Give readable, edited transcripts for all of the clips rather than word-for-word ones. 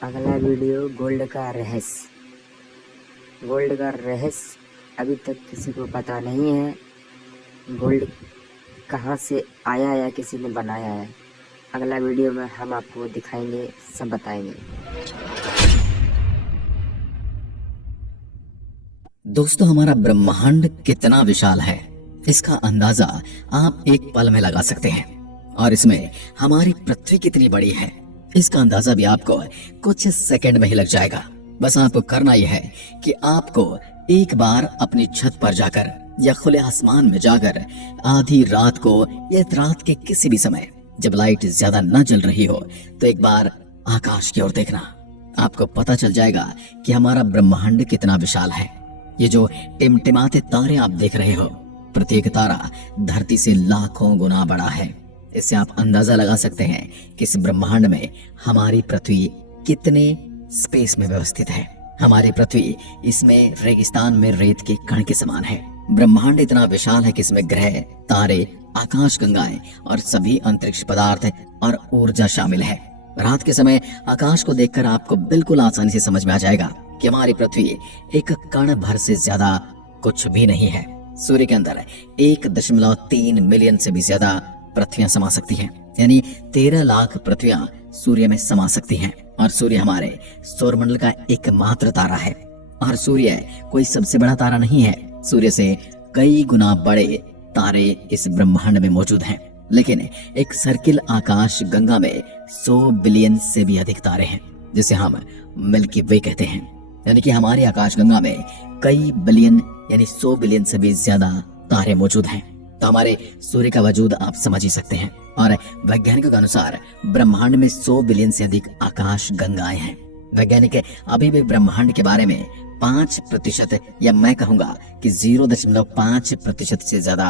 अगला video gold का रहस्य। गोल्ड का रहस्य अभी तक किसी को पता नहीं है। गोल्ड कहाँ से आया या किसी ने बनाया है, अगला वीडियो में हम आपको दिखाएंगे, सब बताएंगे। दोस्तों, हमारा ब्रह्मांड कितना विशाल है इसका अंदाजा आप एक पल में लगा सकते हैं। और इसमें हमारी पृथ्वी कितनी बड़ी है इसका अंदाजा भी आपको कुछ सेकंड में ही लग जाएगा। बस आपको करना यह है कि आपको एक बार अपनी छत पर जाकर या खुले आसमान में जाकर आधी रात को या रात के किसी भी समय जब लाइट ज्यादा न जल रही हो तो एक बार आकाश की ओर देखना। आपको पता चल जाएगा कि हमारा ब्रह्मांड कितना विशाल है। ये जो टिमटिमाते तारे आप देख रहे हो, प्रत्येक तारा धरती से लाखों गुना बड़ा है। इससे आप अंदाजा लगा सकते हैं कि इस ब्रह्मांड में हमारी पृथ्वी कितने स्पेस में व्यवस्थित है। हमारी पृथ्वी इसमें रेगिस्तान में रेत के कण के समान है। ब्रह्मांड इतना विशाल है कि इसमें ग्रह, तारे, आकाश गंगाएं और सभी अंतरिक्ष पदार्थ और ऊर्जा शामिल है। रात के समय आकाश को देखकर आपको बिल्कुल आसानी से समझ में आ जाएगा कि हमारी पृथ्वी एक कण भर से ज्यादा कुछ भी नहीं है। सूर्य के अंदर 1.3 मिलियन से भी ज्यादा पृथ्वियां समा सकती हैं, यानी 13 लाख पृथ्वियां सूर्य में समा सकती हैं। और सूर्य हमारे सौरमंडल का एकमात्र तारा है। और सूर्य कोई सबसे बड़ा तारा नहीं है, सूर्य से कई गुना बड़े तारे इस ब्रह्मांड में मौजूद हैं। लेकिन एक सर्किल आकाश गंगा में 100 बिलियन से भी अधिक तारे हैं, जिसे हम मिल्की वे कहते हैं। यानी कि हमारी आकाश गंगा में कई बिलियन यानी 100 बिलियन से भी ज्यादा तारे मौजूद हैं। तो हमारे सूर्य का वजूद आप समझ ही सकते हैं। और वैज्ञानिकों के अनुसार ब्रह्मांड में 100 बिलियन से अधिक आकाश गंगाएं हैं। वैज्ञानिक अभी भी ब्रह्मांड के बारे में 5% या मैं कहूंगा कि 0.5% से ज्यादा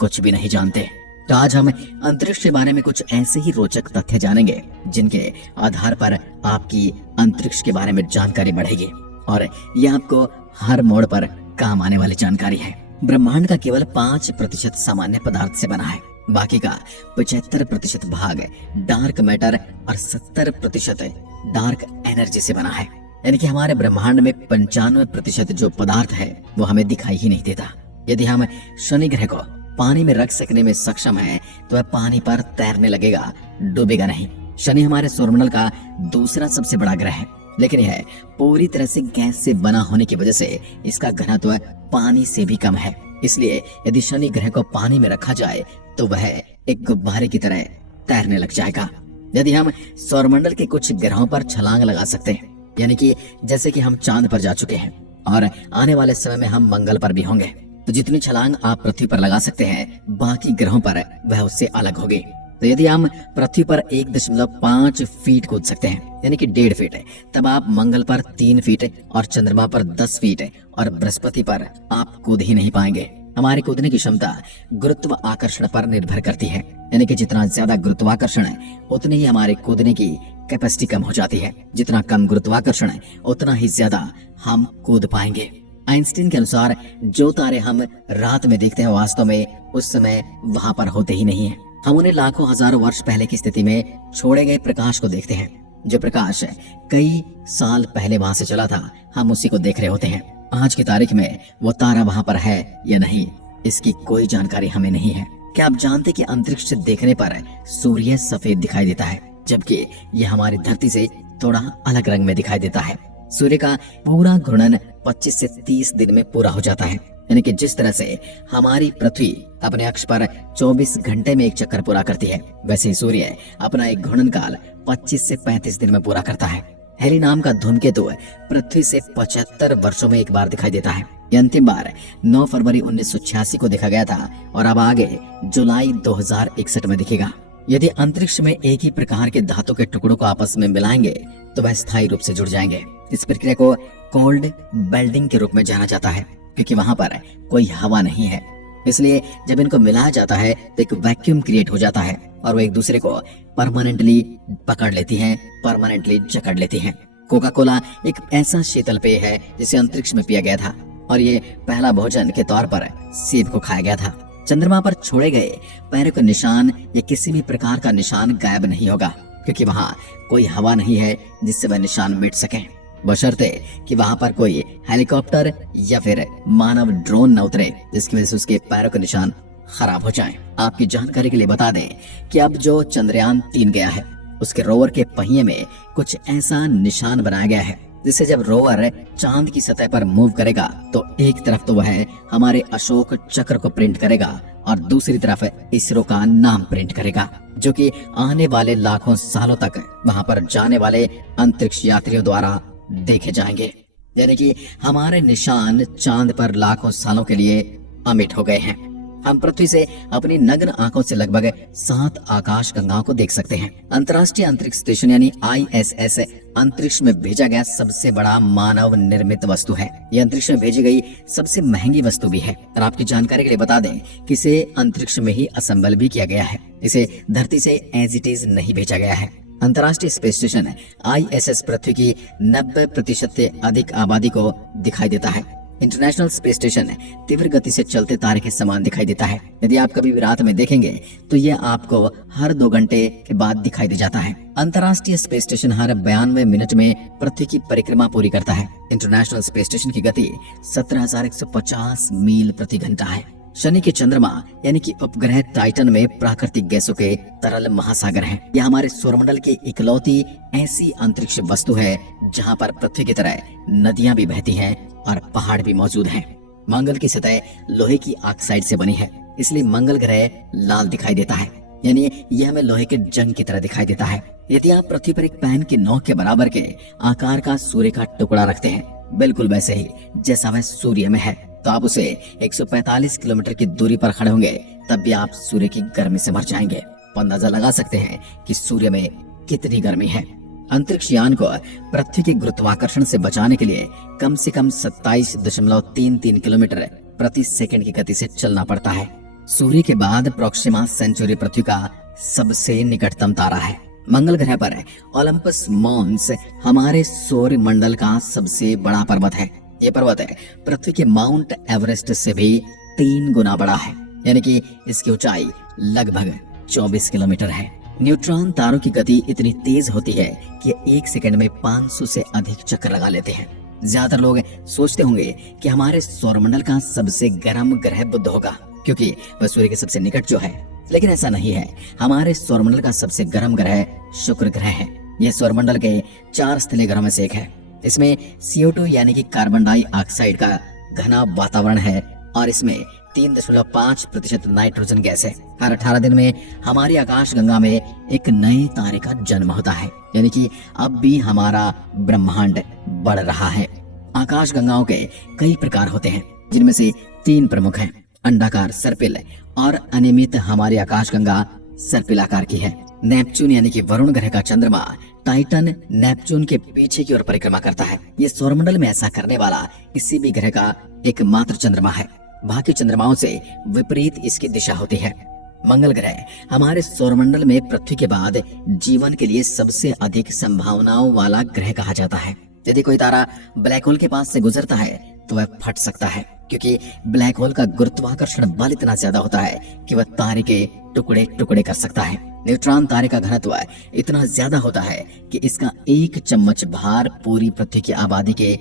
कुछ भी नहीं जानते। तो आज हम अंतरिक्ष के बारे में कुछ ऐसे ही रोचक तथ्य जानेंगे जिनके आधार पर आपकी अंतरिक्ष के बारे में जानकारी बढ़ेगी। और यह आपको हर मोड़ पर काम आने वाली जानकारी है। ब्रह्मांड का केवल 5% सामान्य पदार्थ से बना है। बाकी का 75% भाग डार्क मैटर और 70% डार्क एनर्जी से बना है। यानी कि हमारे ब्रह्मांड में 95% जो पदार्थ है वो हमें दिखाई ही नहीं देता। यदि हम शनि ग्रह को पानी में रख सकने में सक्षम है तो वह पानी पर तैरने लगेगा, डूबेगा नहीं। शनि हमारे सौरमंडल का दूसरा सबसे बड़ा ग्रह है, लेकिन यह पूरी तरह से गैस से बना होने की वजह से इसका घनत्व पानी से भी कम है। इसलिए यदि शनि ग्रह को पानी में रखा जाए तो वह एक गुब्बारे की तरह तैरने लग जाएगा। यदि हम सौरमंडल के कुछ ग्रहों पर छलांग लगा सकते हैं, यानी कि जैसे कि हम चांद पर जा चुके हैं और आने वाले समय में हम मंगल पर भी होंगे, तो जितनी छलांग आप पृथ्वी पर लगा सकते हैं बाकी ग्रहों पर वह उससे अलग होगी। तो यदि हम पृथ्वी पर 1.5 फीट कूद सकते हैं, यानी कि 1.5 फीट, तब आप मंगल पर 3 फीट और चंद्रमा पर 10 फीट और बृहस्पति पर आप कूद ही नहीं पाएंगे। हमारी कूदने की क्षमता गुरुत्व आकर्षण पर निर्भर करती है, यानी कि जितना ज्यादा गुरुत्वाकर्षण है उतनी ही हमारे कूदने की कैपेसिटी कम हो जाती है। जितना कम गुरुत्वाकर्षण है उतना ही ज्यादा हम कूद पाएंगे। आइंस्टीन के अनुसार जो तारे हम रात में देखते हैं वास्तव में उस समय वहां पर होते ही नहीं है। हम उन्हें लाखों हजारों वर्ष पहले की स्थिति में छोड़े गए प्रकाश को देखते हैं। जो प्रकाश कई साल पहले वहां से चला था, हम उसी को देख रहे होते हैं। आज की तारीख में वो तारा वहां पर है या नहीं, इसकी कोई जानकारी हमें नहीं है। क्या आप जानते कि अंतरिक्ष से देखने पर सूर्य सफेद दिखाई देता है, जबकि यह हमारी धरती से थोड़ा अलग रंग में दिखाई देता है। सूर्य का पूरा घूर्णन 25 से 30 दिन में पूरा हो जाता है। यानी कि जिस तरह से हमारी पृथ्वी अपने अक्ष पर 24 घंटे में एक चक्कर पूरा करती है, वैसे ही सूर्य अपना एक घूर्णन काल 25 से 35 दिन में पूरा करता है। हेली नाम का धूमकेतु पृथ्वी से 75 वर्षों में एक बार दिखाई देता है। यह अंतिम बार 9 फरवरी 1986 को देखा गया था और अब आगे जुलाई 2061 में दिखेगा। यदि अंतरिक्ष में एक ही प्रकार के धातु के टुकड़ों को आपस में मिलाएंगे तो वह स्थायी रूप से जुड़ जाएंगे। इस प्रक्रिया को कोल्ड बेल्डिंग के रूप में जाना जाता है, क्योंकि वहां पर कोई हवा नहीं है। इसलिए जब इनको मिलाया जाता है तो एक वैक्यूम क्रिएट हो जाता है और वो एक दूसरे को परमानेंटली पकड़ लेती हैं, परमानेंटली जकड़ लेती हैं। कोका कोला एक ऐसा शीतल पेय है जिसे अंतरिक्ष में पिया गया था और ये पहला भोजन के तौर पर सेब को खाया गया था। चंद्रमा पर छोड़े गए पैरों का निशान या किसी भी प्रकार का निशान गायब नहीं होगा। क्योंकि वहाँ कोई हवा नहीं है जिससे वह निशान मिट सके, बशर्ते कि वहां पर कोई हेलीकॉप्टर या फिर मानव ड्रोन न उतरे जिसकी वजह से उसके पैरों के निशान खराब हो जाएं। आपकी जानकारी के लिए बता दें कि अब जो चंद्रयान 3 गया है उसके रोवर के पहिए में कुछ ऐसा निशान बनाया गया है जिससे जब रोवर चांद की सतह पर मूव करेगा तो एक तरफ तो वह हमारे अशोक चक्र को प्रिंट करेगा और दूसरी तरफ इसरो का नाम प्रिंट करेगा, जो कि आने वाले लाखों सालों तक वहां पर जाने वाले अंतरिक्ष यात्रियों द्वारा देखे जाएंगे। यानी कि हमारे निशान चांद पर लाखों सालों के लिए अमिट हो गए हैं। हम पृथ्वी से अपनी नग्न आंखों से लगभग 7 आकाश गंगाओं को देख सकते हैं। अंतर्राष्ट्रीय अंतरिक्ष स्टेशन यानी ISS अंतरिक्ष में भेजा गया सबसे बड़ा मानव निर्मित वस्तु है। यह अंतरिक्ष में भेजी गई सबसे महंगी वस्तु भी है। और आपकी जानकारी के लिए बता दें कि इसे अंतरिक्ष में ही असेंबल भी किया गया है। इसे धरती से एज इट इज नहीं भेजा गया है। अंतर्राष्ट्रीय स्पेस स्टेशन ISS पृथ्वी की 90% से अधिक आबादी को दिखाई देता है। इंटरनेशनल स्पेस स्टेशन तीव्र गति से चलते तारे के समान दिखाई देता है। यदि आप कभी भी रात में देखेंगे तो यह आपको हर 2 घंटे के बाद दिखाई दे जाता है। अंतर्राष्ट्रीय स्पेस स्टेशन हर 92 मिनट में पृथ्वी की परिक्रमा पूरी करता है। इंटरनेशनल स्पेस स्टेशन की गति 17,150 मील प्रति घंटा है। शनि के चंद्रमा यानी कि उपग्रह टाइटन में प्राकृतिक गैसों के तरल महासागर हैं। यह हमारे सौरमंडल की इकलौती ऐसी अंतरिक्ष वस्तु है जहां पर पृथ्वी की तरह नदियां भी बहती हैं और पहाड़ भी मौजूद हैं। मंगल की सतह लोहे की ऑक्साइड से बनी है, इसलिए मंगल ग्रह लाल दिखाई देता है, यानी यह हमें लोहे के जंग की तरह दिखाई देता है। यदि आप पृथ्वी पर एक पेन की नोक के बराबर के आकार का सूर्य का टुकड़ा रखते हैं, बिल्कुल वैसे ही जैसा वह सूर्य में है, तो आप उसे 145 किलोमीटर की दूरी पर खड़े होंगे तब भी आप सूर्य की गर्मी से मर जाएंगे। तो अंदाजा लगा सकते हैं कि सूर्य में कितनी गर्मी है। अंतरिक्ष यान को पृथ्वी के गुरुत्वाकर्षण से बचाने के लिए कम से कम 27.33 किलोमीटर प्रति सेकंड की गति से चलना पड़ता है। सूर्य के बाद प्रोक्सिमा सेंचुरी पृथ्वी का सबसे निकटतम तारा है। मंगल ग्रह पर ओलंपस मॉन्स हमारे सौर मंडल का सबसे बड़ा पर्वत है। यह पर्वत पृथ्वी के माउंट एवरेस्ट से भी 3 गुना बड़ा है, यानी कि इसकी ऊंचाई लगभग 24 किलोमीटर है। न्यूट्रॉन तारों की गति इतनी तेज होती है कि 1 सेकंड में 500 से अधिक चक्कर लगा लेते हैं। ज्यादातर लोग सोचते होंगे कि हमारे सौरमंडल का सबसे गर्म ग्रह बुध होगा, क्योंकि वह सूर्य के सबसे निकट जो है, लेकिन ऐसा नहीं है। हमारे सौरमंडल का सबसे गर्म ग्रह शुक्र ग्रह है। यह सौरमंडल के 4 स्थलीय ग्रहों में से एक है। इसमें CO2 यानी कि कार्बन डाइऑक्साइड का घना वातावरण है और इसमें 3.5% नाइट्रोजन गैस है। हर 18 दिन में हमारी आकाश गंगा में एक नए तारे का जन्म होता है, यानी कि अब भी हमारा ब्रह्मांड बढ़ रहा है। आकाश गंगाओं के कई प्रकार होते हैं, जिनमें से 3 प्रमुख हैं। अंडाकार सर्पिल और अनियमित हमारी आकाश गंगा सर्पिल आकार की है। नेपच्यून यानी कि वरुण ग्रह का चंद्रमा टाइटन नेपच्यून के पीछे की ओर परिक्रमा करता है। यह सौरमंडल में ऐसा करने वाला किसी भी ग्रह का एकमात्र चंद्रमा है। बाकी चंद्रमाओं से विपरीत इसकी दिशा होती है। मंगल ग्रह हमारे सौरमंडल में पृथ्वी के बाद जीवन के लिए सबसे अधिक संभावनाओं वाला ग्रह कहा जाता है। यदि कोई तारा ब्लैक होल के पास से गुजरता है तो वह फट सकता है, क्योंकि ब्लैक होल का गुरुत्वाकर्षण बल इतना ज्यादा होता है कि वह तारे के टुकड़े टुकड़े कर सकता है। न्यूट्रॉन तारे का घनत्व इतना ज्यादा होता है कि इसका 1 चम्मच भार पूरी पृथ्वी की आबादी के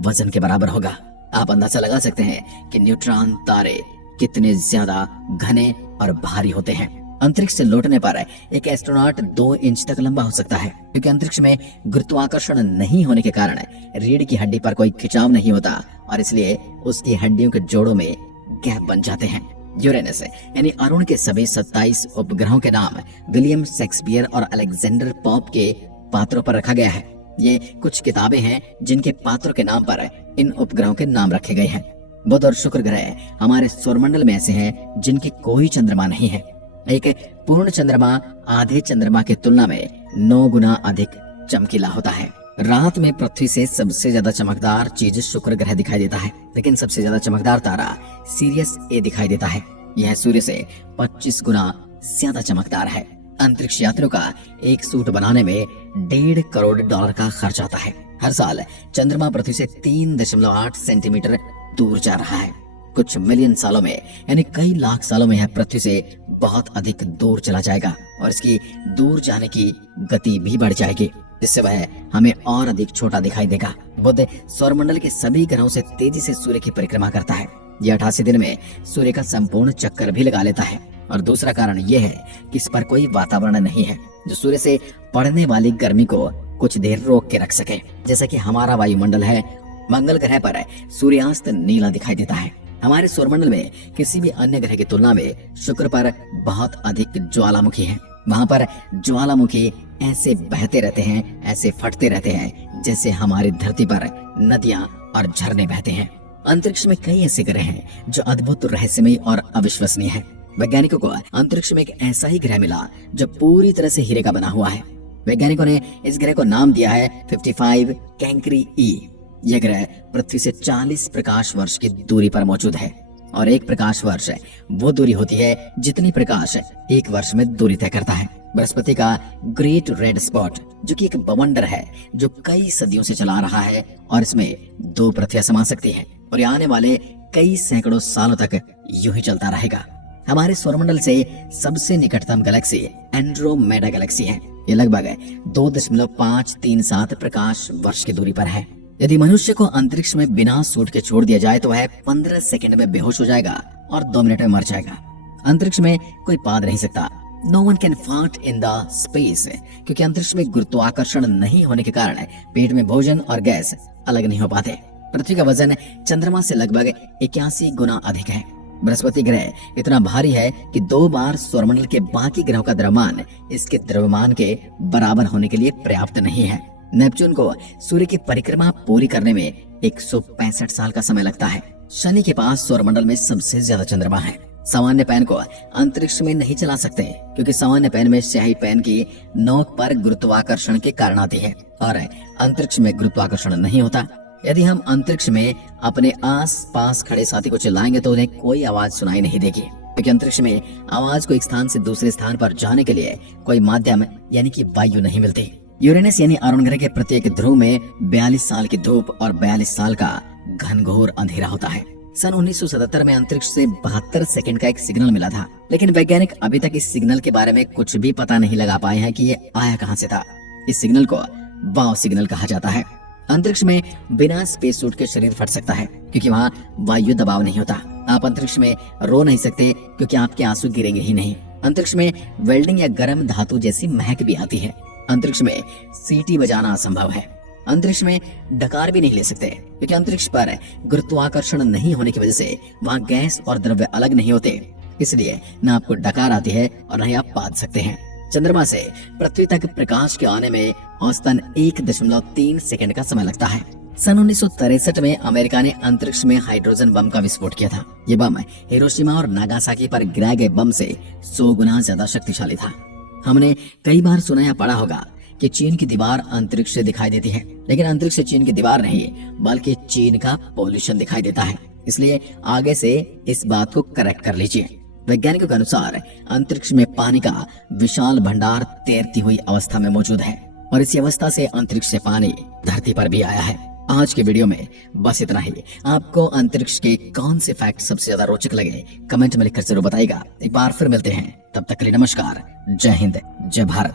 वजन के बराबर होगा। आप अंदाजा लगा सकते हैं कि न्यूट्रॉन तारे कितने ज्यादा घने और भारी होते हैं। अंतरिक्ष से लौटने पर एक एस्ट्रोनॉट 2 इंच तक लंबा हो सकता है, क्योंकि अंतरिक्ष में गुरुत्वाकर्षण नहीं होने के कारण रीढ़ की हड्डी पर कोई खिंचाव नहीं होता और इसलिए उसकी हड्डियों के जोड़ों में गैप बन जाते हैं। यूरेनस यानी अरुण के सभी 27 उपग्रहों के नाम विलियम शेक्सपियर और अलेक्जेंडर पॉप के पात्रों पर रखा गया है। ये कुछ किताबें हैं जिनके पात्रों के नाम पर इन उपग्रहों के नाम रखे गए हैं। बुध और शुक्र ग्रह हमारे सौरमंडल में ऐसे हैं जिनके कोई चंद्रमा नहीं है। एक पूर्ण चंद्रमा आधे चंद्रमा की तुलना में 9 गुना अधिक चमकीला होता है। रात में पृथ्वी से सबसे ज्यादा चमकदार चीज शुक्र ग्रह दिखाई देता है, लेकिन सबसे ज्यादा चमकदार तारा सीरियस ए दिखाई देता है। यह सूर्य से 25 गुना ज्यादा चमकदार है। अंतरिक्ष यात्रियों का एक सूट बनाने में $1.5 करोड़ का खर्च आता है। हर साल चंद्रमा पृथ्वी से 3.8 सेंटीमीटर दूर जा रहा है। कुछ मिलियन सालों में यानी कई लाख सालों में यह पृथ्वी से बहुत अधिक दूर चला जाएगा और इसकी दूर जाने की गति भी बढ़ जाएगी, जिससे वह हमें और अधिक छोटा दिखाई देगा। बुध सौरमंडल के सभी ग्रहों से तेजी से सूर्य की परिक्रमा करता है। यह 88 दिन में सूर्य का संपूर्ण चक्कर भी लगा लेता है। और दूसरा कारण यह है कि इस पर कोई वातावरण नहीं है जो सूर्य से पड़ने वाली गर्मी को कुछ देर रोक के रख सके। जैसा कि हमारा वायुमंडल है, मंगल ग्रह पर सूर्यास्त नीला दिखाई देता है। हमारे सौरमंडल में किसी भी अन्य ग्रह की तुलना में शुक्र पर बहुत अधिक ज्वालामुखी है। वहाँ पर ज्वालामुखी ऐसे बहते रहते हैं, ऐसे फटते रहते हैं जैसे हमारी धरती पर नदियां और झरने बहते हैं। अंतरिक्ष में कई ऐसे ग्रह हैं जो अद्भुत, रहस्यमय और अविश्वसनीय है। वैज्ञानिकों को अंतरिक्ष में एक ऐसा ही ग्रह मिला जो पूरी तरह से हीरे का बना हुआ है। वैज्ञानिकों ने इस ग्रह को नाम दिया है 55 कैंकरी ई। यह ग्रह पृथ्वी से 40 प्रकाश वर्ष की दूरी पर मौजूद है और एक प्रकाश वर्ष वो दूरी होती है जितनी प्रकाश एक वर्ष में दूरी तय करता है। बृहस्पति का ग्रेट रेड स्पॉट जो कि एक बवंडर है जो कई सदियों से चला रहा है और इसमें 2 पृथ्वियां समा सकती हैं और ये आने वाले कई सैकड़ों सालों तक यूं ही चलता रहेगा। हमारे सौरमंडल से सबसे निकटतम गैलेक्सी एंड्रोमेडा गैलेक्सी है। ये लगभग 2.537 प्रकाश वर्ष की दूरी पर है। यदि मनुष्य को अंतरिक्ष में बिना सूट के छोड़ दिया जाए तो वह 15 सेकंड में बेहोश हो जाएगा और 2 मिनट में मर जाएगा। अंतरिक्ष में कोई पाद नहीं सकता। No one can fart in the space, क्योंकि अंतरिक्ष में गुरुत्वाकर्षण नहीं होने के कारण पेट में भोजन और गैस अलग नहीं हो पाते। पृथ्वी का वजन चंद्रमा से लगभग 81 गुना अधिक है। बृहस्पति ग्रह इतना भारी है कि 2 बार सौरमंडल के बाकी ग्रहों का द्रव्यमान इसके द्रव्यमान के बराबर होने के लिए पर्याप्त नहीं है। नेपच्यून को सूर्य की परिक्रमा पूरी करने में 165 साल का समय लगता है। शनि के पास सौरमंडल में सबसे ज्यादा चंद्रमा है। सामान्य पेन को अंतरिक्ष में नहीं चला सकते क्योंकि सामान्य पेन में स्याही पेन की नोक पर गुरुत्वाकर्षण के कारण आती है और अंतरिक्ष में गुरुत्वाकर्षण नहीं होता। यदि हम अंतरिक्ष में अपने आस पास खड़े साथी को चिल्लाएंगे तो उन्हें कोई आवाज सुनाई नहीं देगी, क्योंकि अंतरिक्ष में आवाज को एक स्थान से दूसरे स्थान पर जाने के लिए कोई माध्यम यानी कि वायु नहीं मिलती। यूरेनस यानी अरुण ग्रह के प्रत्येक ध्रुव में 42 साल की धूप और 42 साल का घनघोर अंधेरा होता है। सन 1977 में अंतरिक्ष से 72 सेकंड का एक सिग्नल मिला था, लेकिन वैज्ञानिक अभी तक इस सिग्नल के बारे में कुछ भी पता नहीं लगा पाए हैं कि ये आया कहां से था। इस सिग्नल को वाव सिग्नल कहा जाता है। अंतरिक्ष में बिना स्पेस सूट के शरीर फट सकता है क्योंकि वहाँ वायु दबाव नहीं होता। आप अंतरिक्ष में रो नहीं सकते क्योंकि आपके आंसू गिरेंगे ही नहीं। अंतरिक्ष में वेल्डिंग या गर्म धातु जैसी महक भी आती है। अंतरिक्ष में सीटी बजाना असंभव है। अंतरिक्ष में डकार भी नहीं ले सकते क्योंकि अंतरिक्ष पर गुरुत्वाकर्षण नहीं होने की वजह से वहाँ गैस और द्रव्य अलग नहीं होते, इसलिए न आपको डकार आती है और न ही आप पाद सकते हैं। चंद्रमा से पृथ्वी तक प्रकाश के आने में औसतन 1.3 सेकंड का समय लगता है। सन 1963 में अमेरिका ने अंतरिक्ष में हाइड्रोजन बम का विस्फोट किया था। ये बम हिरोशिमा और नागासाकी पर गिराए गए बम से 100 गुना ज्यादा शक्तिशाली था। हमने कई बार सुना या पढ़ा होगा कि चीन की दीवार अंतरिक्ष से दिखाई देती है, लेकिन अंतरिक्ष से चीन की दीवार नहीं बल्कि चीन का पॉल्यूशन दिखाई देता है। इसलिए आगे से इस बात को करेक्ट कर लीजिए। वैज्ञानिकों के अनुसार अंतरिक्ष में पानी का विशाल भंडार तैरती हुई अवस्था में मौजूद है और इसी अवस्था से अंतरिक्ष से पानी धरती पर भी आया है। आज के वीडियो में बस इतना ही। आपको अंतरिक्ष के कौन से फैक्ट सबसे ज्यादा रोचक लगे कमेंट में लिखकर जरूर बताइएगा। एक बार फिर मिलते हैं, तब तक के लिए नमस्कार, जय हिंद, जय भारत।